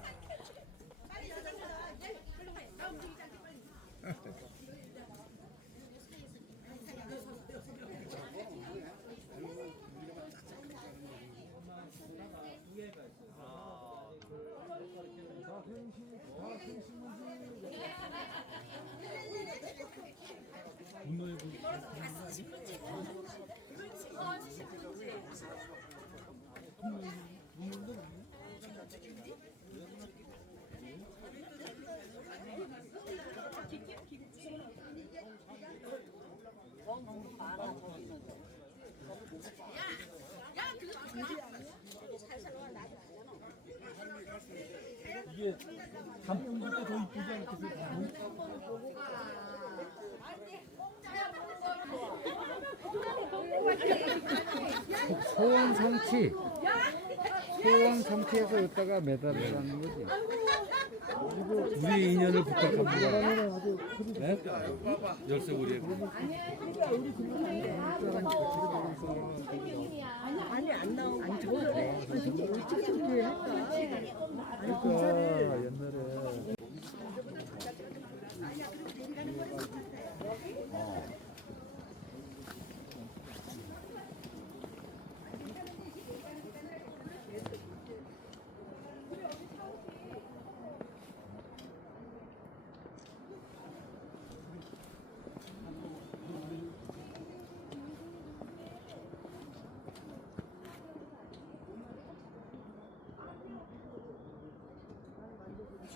快点，快点，快点！耶，快点，然后我们一家人就快点。 이게 단풍보다 더 이쁘지 않겠어요? 소원 성취. 소원 성취해서 여기다가 매달으라는 거지. 우리의 인연을 부탁합니다. 네? 열쇠 우리의. 그러니까 옛날에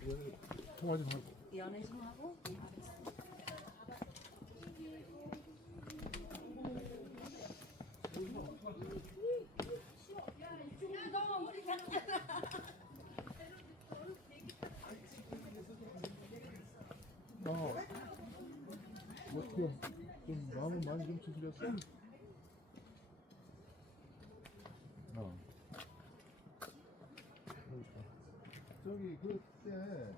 통화 좀 하고. 연애 좀 하고 어. 어떻게 좀 마음을 많이 좀 추스렸어? 어. 그러니까. 저기 그때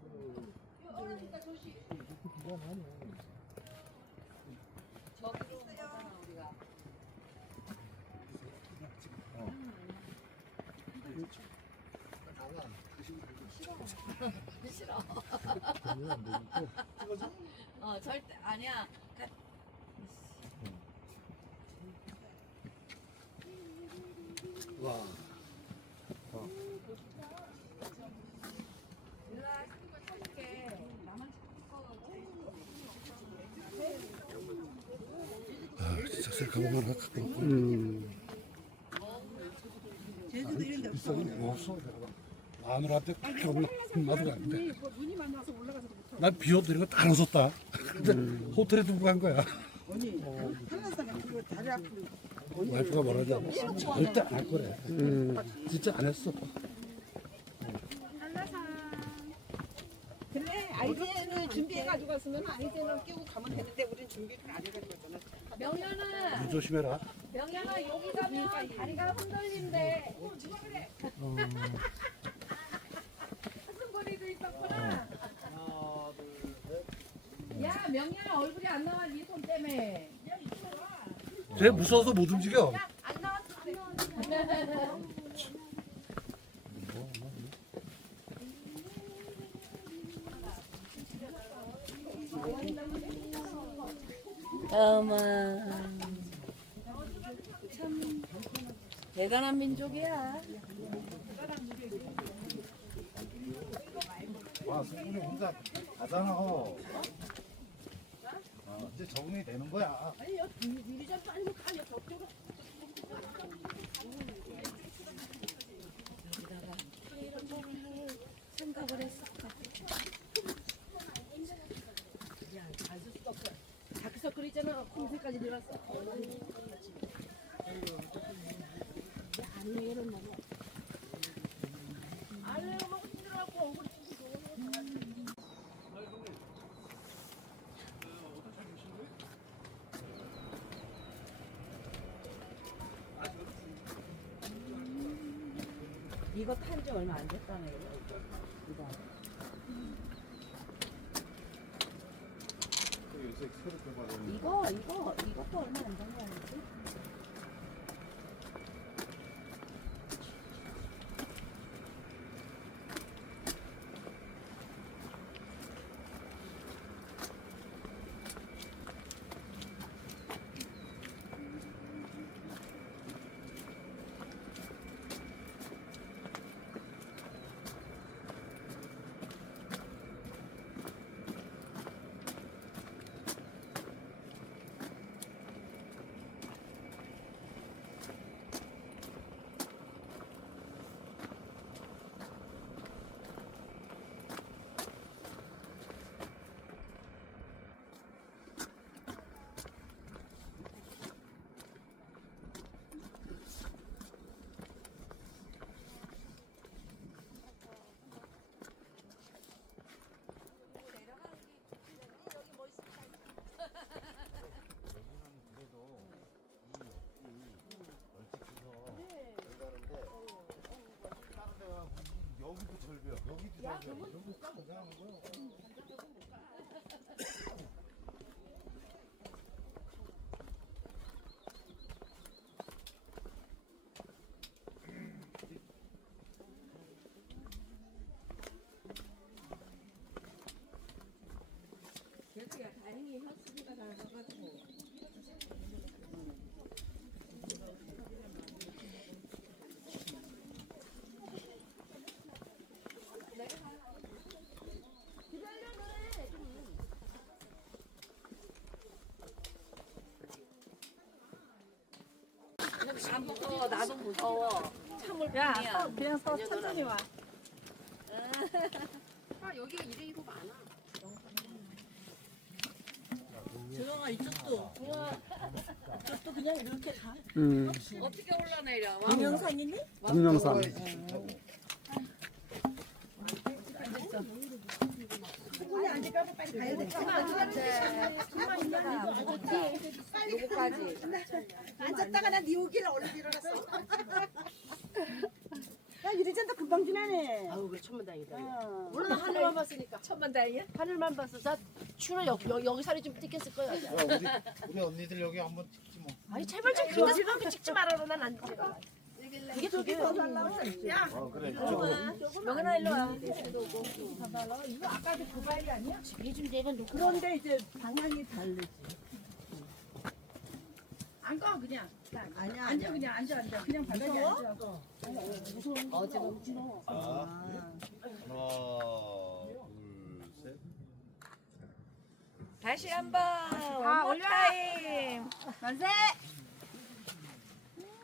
그 그렇게 기간하네. 저기로 온 거잖아 우리가 싫어 그러면 안 되니까. 어 절대 아니야 가- 와. 진짜 셀카봉 하나 갖고 음. 비싸긴 없어. 마누라한테 그렇게 엄마 엄마도 갔는데. 난 비옷 이런 거다 넣었다. 근데 호텔에 두고 간 거야. 와이프가 뭐라지 않았어. 절대 안 할 거래. 진짜 안 했어. 근데 아이젠을 준비해가지고 갔으면 아이젠을 끼고 가면 되는데 우린 준비를 안 해가지고 갔잖아. 명현아 조심해라. 명현아 여기 가면 다리가 흔들린대 가슴거리도 있었구나 야 명현아 얼굴이 안 나와 네손 때문에 쟤 무서워서 못 움직여. 어머 참 대단한 민족이야 와, 승훈이 혼자 가잖아. 어, 이제 적응이 되는 거야. 여기까지 들었어. 이거 탄 지 얼마 안 됐다네요. 이거. 요새 새로 개발하는 이거 이거 이것도 얼마 안된거 아니 여기도 절벽, 여기도 절벽. 여기 딱 이상한 거야. 안 무서워. 나도 무서워. 참을 야, 뿐이야. 서, 그냥 서 천천히 와. 아, 여기 이래이고 많아. 들어가 이쪽도. 이쪽도 그냥 이렇게 가. 음. 어떻게 올라내려? 와. 동영상? 동영상. 요거까지. 앉았다가 나네 오길 얼른 일어났어. 야, 유리잔도 금방 지나네. 아우 그래 천만다행이다. 어. 물론 하늘만 봤으니까. 천만다행이야? 하늘만 봤어. 자 추는 여기 여기, 여기 살이 좀 뜯겼을 거야. 야, 우리, 우리 언니들 여기 한번 찍지 뭐. 아니 제발 좀 그런 생각이 찍지 말아라 난안 찍어. 이게 저기 더 달라고. 야 어, 그래. 명현아 일로 와. 이거 아까도 그 바위 아니야? 좀 내가 놓고. 그런데 이제 방향이 다르지. 앉아 그냥. 아니야. 앉아 그냥 앉아 앉아. 그냥 바닥에 앉아. 어지럽지. 자, 하나, 둘, 셋. 다시 한번. 아, 올려. 타임. 만세.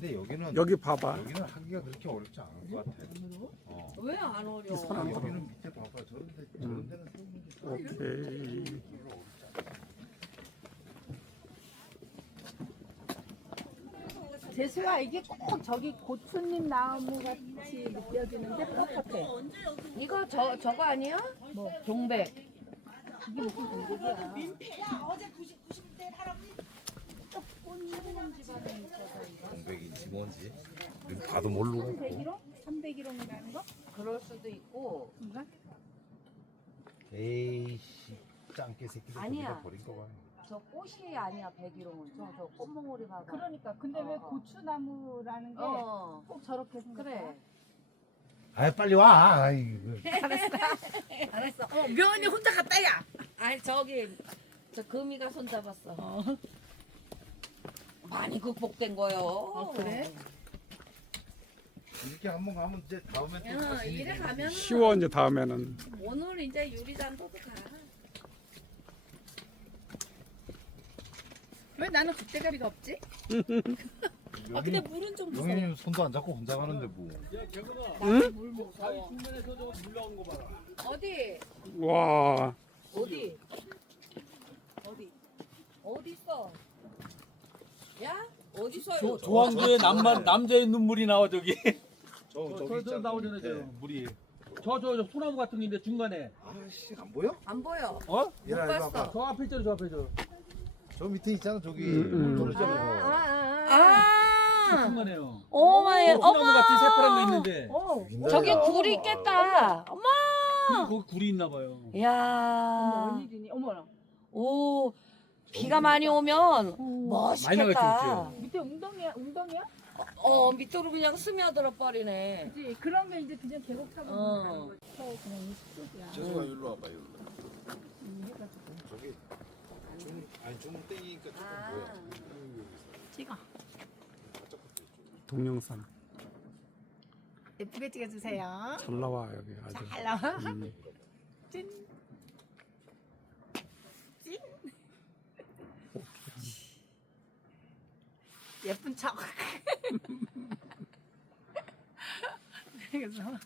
근데 여기는 여기 봐봐. 여기는 하기가 그렇게 어렵지 않을 것 같아. 어. 왜 안 어려? 아, 여기는 밑에 봐봐. 저런 데 저런 데는 세우는 게 오케이. 재수야 이게 꼭 저기 고추잎 나무 같이 느껴지는데 똑같아. 이거 저 저거 아니야? 뭐 동백. 공백인지 뭔지 봐도 모르고. 101호? 301호라는 거? 그럴 수도 있고. 에이씨 짱깨 새끼들 아니야. 거기다 버린 거 봐. 저 꽃이 아니야 백일홍은. 저, 저 꽃몽오리 봐봐. 그러니까 근데 왜 어, 어. 고추나무라는 게 꼭 어. 저렇게 생겼어? 그래. 아 빨리 와. 아이고. 알았어. 어, 명언이 혼자 갔다 야. 아니 저기 저 금이가 손잡았어. 많이 극복된 거요. 어, 그래? 이렇게 한번 가면 이제 다음에 또 야, 이래 가면 쉬워 이제 다음에는 오늘 이제 유리잔도도 가. 왜 나는 국대가리가 없지? 아 근데 물은 좀 무서워. 영희님 손도 안 잡고 혼자 가는데 뭐. 물 무서워. 중간에서 저 물나온 거 봐라 어디? 와 어디? 어디? 어디 있어? 야? 어디 있어요? 조항조의 남만 남자의 눈물이 나와 저기. 저 저, 저기 저, 있잖아. 나오잖아요 저 네. 물이. 저 저 저 소나무 같은 게 있는데 중간에. 아씨 안 보여? 안 보여. 어? 못 봤어. 와봐. 저 앞에 있잖아 저 앞에 저. 저 밑에 있잖아 저기 음, 음. 물 아, 떨어지잖아. 아. 중간에요. 오마이. 어, 소나무 같이 새파란 거 있는데. 어. 저기 굴이 있겠다. 어머. 거기 굴이 있나 봐요. 야. 웬일이니? 어머나. 오. 비가 많이 오면 많이 멋있겠다. 밑에 웅덩이야? 웅덩이야? 어 밑으로 그냥 스며들어 버리네. 그치. 그러면 이제 그냥 계곡 타고 어. 가는 거지. 저 그냥 이 숲속이야. 재수가 일로 와봐 일로. 음, 해가지고. 저기 중 아니 중 땡기니까 조금 아. 보여. 찍어. 동영상 예쁘게 찍어주세요. 잘 나와 여기 아주 잘 나와. 음. 찐. 찐. 예쁜 척. 그래서 나오는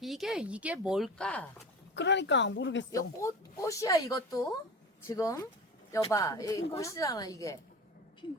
이게 이게 뭘까? 그러니까 모르겠어. 이거 꽃 꽃이야 이것도 지금 여봐 이 꽃이잖아 이게. 나중에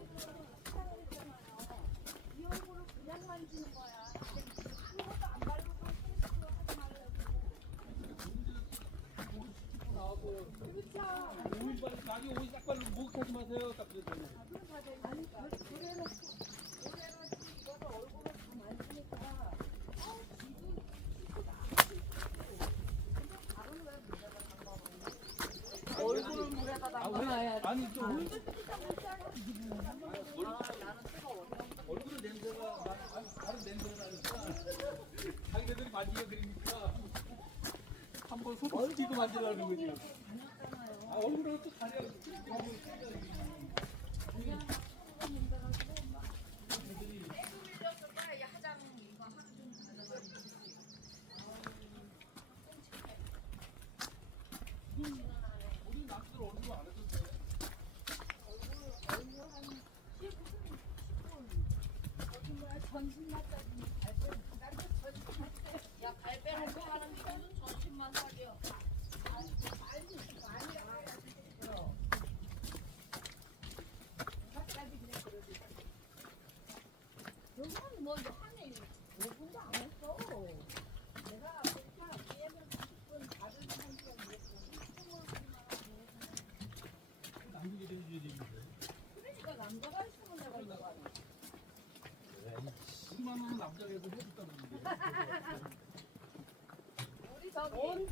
오이 싹발로 목욕하지 마세요. 딱 그랬더니. 얼굴을 물에다 담가놔야 얼굴은 냄새가 다른 냄새가 나니까 자기네들이 만지려 그러니까 한번 띄고 만지라는 거지. 아 얼굴은 또 다리가 야 갈배 할거 하는 게 무슨 전신만 사려. 요건 뭐 이제 한해 5분도 안 했어. 내가 아까 뒤에는 10분 다른 한 시간 남기게 해줘야 되는데. 그러니까 남자가 있으면 내가 이거 안 해. 10만 원은 남자가 해서 해줬다는 데 우리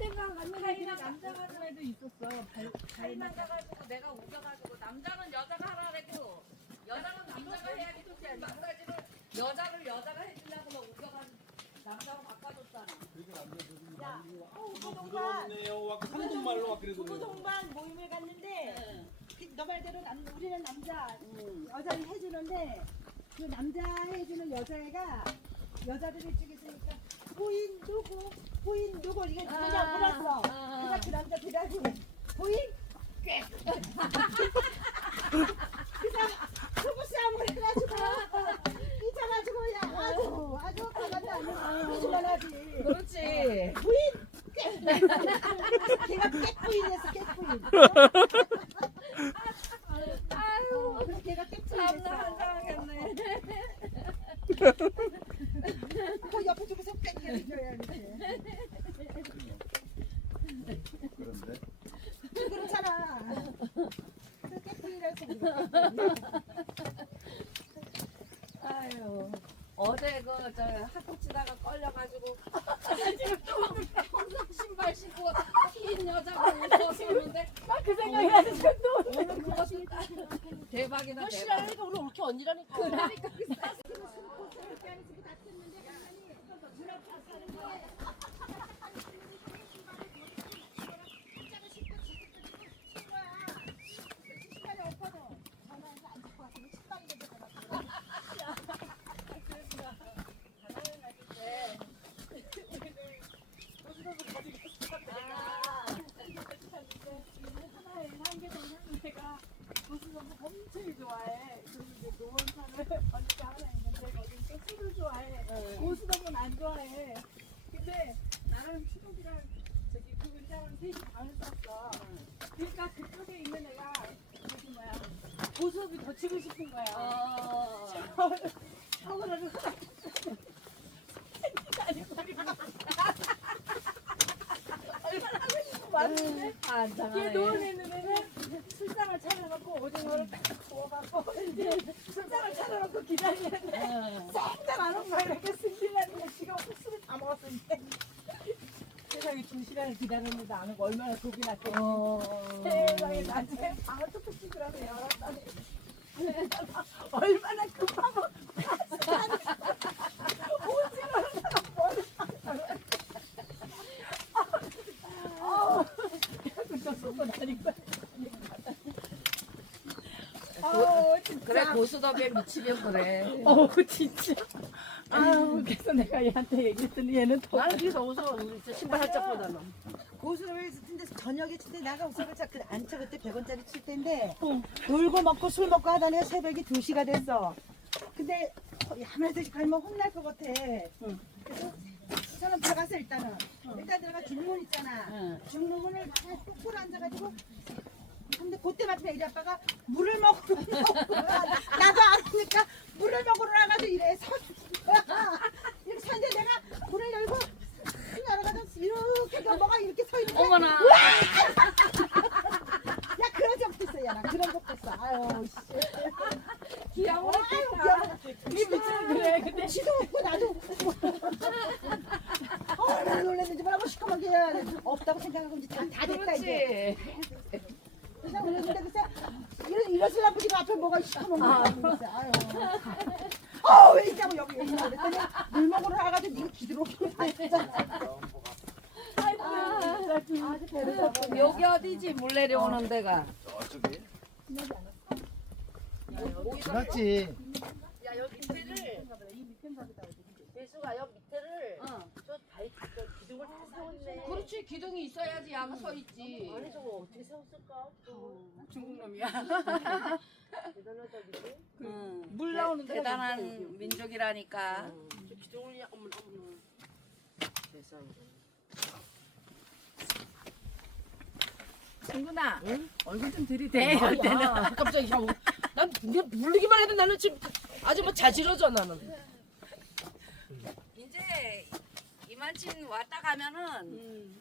갔는데 카이나 남자가 하는 애도 있었어. 발, 차이나 가가지고 내가 우겨가지고 남자는 여자가 하라 그래도 여자는 남자가 해야지 그치 마사지를 여자를 여자가 해주려고 막 우겨가지고 남자가 바꿔줬잖아. 부드럽네요. 아까 한국말로 막 그래도. 부부 동반 모임을 갔는데 응. 그너 말대로 남, 우리는 남자 여자를 해주는데 그 남자 해주는 여자애가 여자들이 쪽에 있으니까 부인 누구 부인 누구 이게 누구냐 물었어 그러니까 그 남자 대답이 부인? 꽤. 그냥 속옷 싸움을 해가지고 잊어가지고 야 아주 아주 안 해주만 하지. 그렇지. 부인? 꽤. 걔가 깨부인이었어 깨부인 아유, 그래서 걔가 참나 깨부인이었어 한장하겠네. 그 옆에 두고서 땡겨줘야 이렇게 그런데 그렇잖아 그 깨부인이라서 아유. 어제 그저 학교 치다가 걸려가지고 지금 또 항상 신발 신고 흰 여자가 웃었었는데 그 생각이 나서 지금 또 오늘 그것이 대박이다 대박. 싫어하니까 우리 올게 언니라니까. 그러니까 한개 되면 내가 무슨 너무 엄청 좋아해. 그리고 이제 노원산을 언니가 하나 있는데 거기 또 술을 좋아해. 고수동은 안 좋아해. 근데 나랑 시동이랑 저기 그 셋이 방을 썼어. 그러니까 그쪽에 있는 애가 저기 뭐야 고수업이 더 치고 싶은 거야. 어. 샤워를 하고 얼마나 하고 싶고 많은데 얘. 노원에 있는 애는 술상을 차려놓고 오징어를 딱 구워갖고 이제 술상을 차려놓고 기다리는데 쌩당 안온 거야 이렇게 승질나는데 지금 술을 다 먹었어 이제 세상에 두 시간을 기다렸는데 안 오고 얼마나 났겠니? 어. 세상에 나중에 방을 툭툭 치더라고 열었다니 얼마나 급하고 진짜 그래 고수덥에 미치면 그래. 어우 진짜 아우 그래서 내가 얘한테 얘기했더니 얘는 더 나는 그래서 웃어. 진짜 신발 살짝보다는. 고수를 근데 저녁에 칠때 나가 우석을 안 쳐. 그때 100원짜리 칠 때인데 놀고 먹고 술 먹고 하다 내가 새벽이 2시가 됐어. 근데 야매들이 가면 혼날 것 같아. 그래서 저는 들어갔어 일단은. 일단 들어가 중문 있잖아. 중문을 다 똑바로 앉아가지고 근데 그때 마침에 이 아빠가 물을 먹으러 나도 아니까 물을 먹으러 나가서 이래 서 이렇게 서는데 내가 문을 열고 탁 열어가지고 이렇게 넘어가 이렇게 서 있는데. 어머나. 야 그런 적도 있어 야나 그런 적도 있어. 아유 씨 귀여워 아유 미안하다 이 미친 그래 근데 지도 없고 나도 없고 얼마나 놀랐는지 뭐라고 시커멓게 해야 돼. 없다고 생각하고 이제 다, 다 됐다 이제 그렇지. 그냥 그랬는데 글쎄 이러, 이러시려고 지금 앞에 뭐가 시커먼 거야 글쎄 아유 어왜 있냐고 여기 여기 그랬더니 물 먹으러 나가서 네가 기들어 아 진짜 아이고 진짜 아주 배를 잡고 여기 어디지 물 내려오는 데가? 저쪽에 지났지. 야 여기 밑에를 배수가 여기 밑에를 저 다이 저 기둥을 다 세웠네 기둥이 있어야지 야가 서 있지. 아니 저거 어떻게 세웠을까 중국 놈이야. 대단하다 그지 응. 물 나오는 데가 대단한 여기. 민족이라니까. 저 기둥을 야 어머나 어머나 세상에 친구나. 얼굴 좀 네, 들이대. 야, 깜짝이야. 난 이게 물리기만 해도 나는 지금 아주 뭐 자지러져 나는. 이제 이만큼 왔다 가면은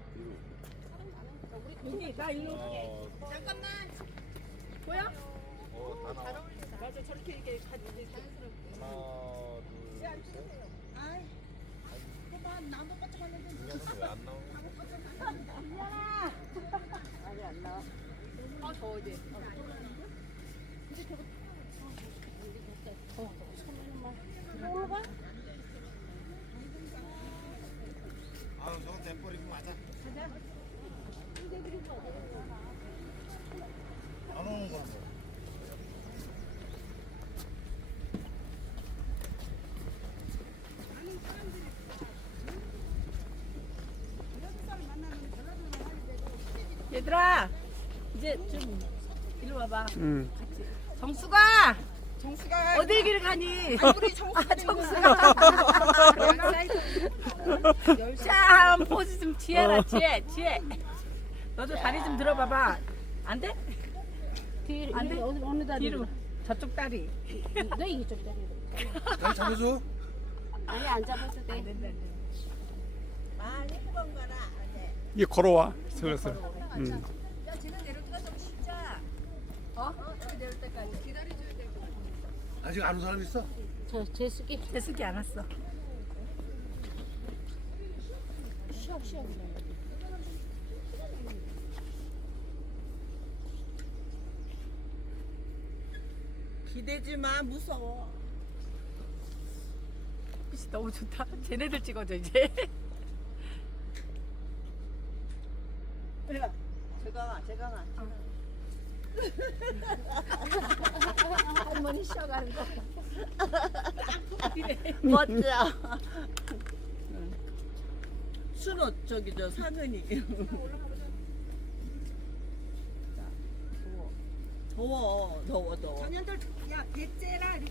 여기 나 일로. 어, 보여? 어, 다 나와. 맞아 저렇게 이렇게 가지. 하나, 둘, 셋. 왜안 나오고? 아 더워 이제. 아유 저거 댐버리고 맞아. 안 오는 거 같아. 얘들아 이제 좀 이리 와봐. 응. 정수가 정수가 어딜 길 가니? 우리 정수 아 정수가. 자 포즈 좀 취해라 취해 취해. 너도 다리 좀 들어봐봐. 안 돼? 뒤로 안 돼? 어느 어느 다리 뒤로 저쪽 다리. 너 이쪽 다리로 잘 잡아줘. 아니 안 잡아도 돼 많이 무거운 거나 안 돼. 이 걸어와. 슬슬. 응. 야 쟤는 내려가좀 쉬자. 어? 저기 내릴 때까지 기다려줘야 돼. 아직 안 온 사람 있어? 저 제수기 대숙이 안 왔어. 쉬어 쉬어 기대지 마 무서워. 빛이 너무 좋다. 쟤네들 찍어줘 이제. 제가 제가 할머니 쉬어가는 거 멋져. 순호 저기 저 상은이. 더워 더워 더워. 작년들 야 배째라 리본자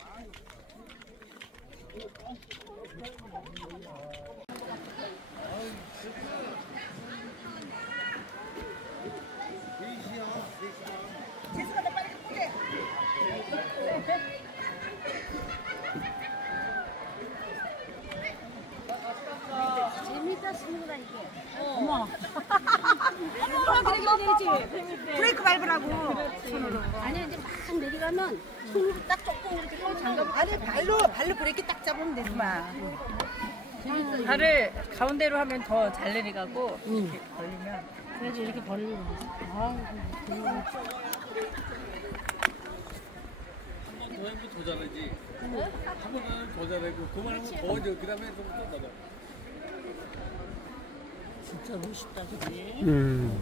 발로 발로 브레이크 딱 잡으면 되지 마. 발을 가운데로 하면 더 잘 내려가고 이렇게 걸리면 그래서 이렇게 벌리고 아한번 더 하면 더 잘하지. 한번 하면 더 잘하고 그만하면 더 이제 그다음에 좀 더. 진짜 멋있다 그지 음.